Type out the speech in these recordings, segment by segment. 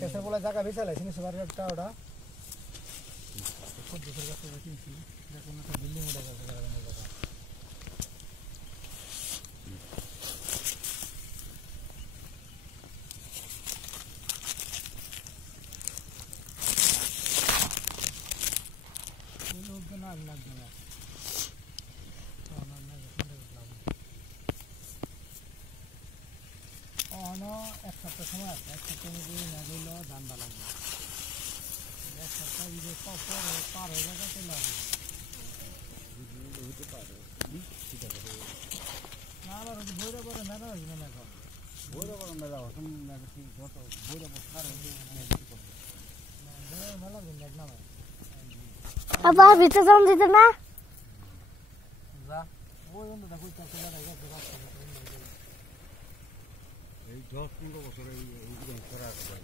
कैसे बोला जागा भी चला इसने सुबह रखता होगा खुद दूसरे का तो रखी थी लेकिन तो बिल्डिंग में लगा लगा नहीं लगा ये लोग के ना लग गया ना एक सप्ताह समय एक सप्ताह में भी ना भी लो दान डाला गया एक सप्ताह ये तो पार हो जाएगा तो लगे तो पार ठीक है ना ना रोज बोरा बोरा ना ना इसमें ना का बोरा बोरा ना जाओ तुम ना किसी जो तो बोरा बोरा पार हो जाएगा ना ना लगे लगना है अब आप भीतर जाऊं दीजिए ना जा वो ये ना कोई चक्कर लगाएगा जरा এই 10-15 বছর এই ইভেন্ট করা আছে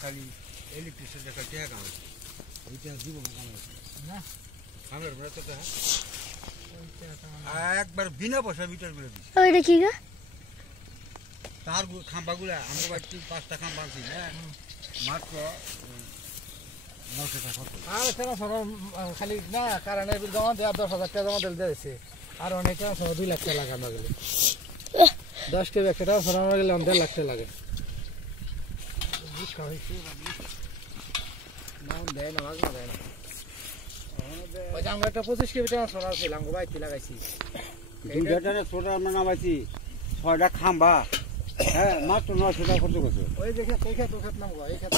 खाली इलेक्ट्रिसिटी का क्या काम है इतना जीवन काम है ना हमारे बड़ा तो है एक बार बिना पैसा मीटर बोले दी ओए देखिएगा तार खांबा गुला हमको बात 5 টাকা बांधी ना मात्र 9 টাকা আর সেটা সর খালি না কারণে জমা দেয়া 10,000 টাকা জমা দিতে দিয়েছে আর অনেকে 2 লাখ টাকা লাগানো গেল 10 কে একটা সরানো গেলে 1.5 লাখ টাকা লাগে বুঝ কাইছে না দেয় না লাগা দেয় না ওই আমরা একটা 25 কে টাকা সরা ছিলাম গো বাইতে লাগাইছি এই ডেটারে ছোটা আমরা নামাইছি 6টা খাম্বা হ্যাঁ মাত্র 9 টাকা খরচ করছে ওই দেখে এই ক্ষেত নাম গো এই ক্ষেত